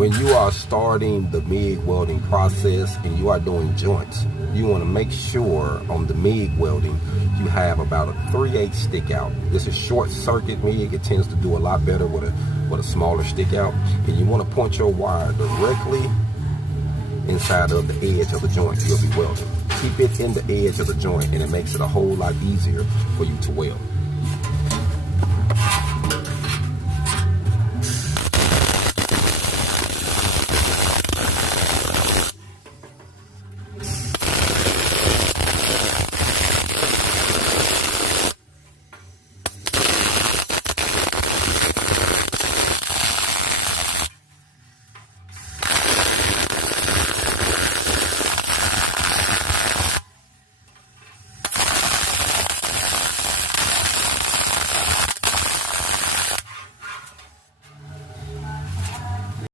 When you are starting the MIG welding process and you are doing joints, you want to make sure on the MIG welding you have about a 3/8 stick out. This is short circuit MIG. It tends to do a lot better with a smaller stick out. And you want to point your wire directly inside of the edge of the joint you'll be welding. Keep it in the edge of the joint and it makes it a whole lot easier for you to weld.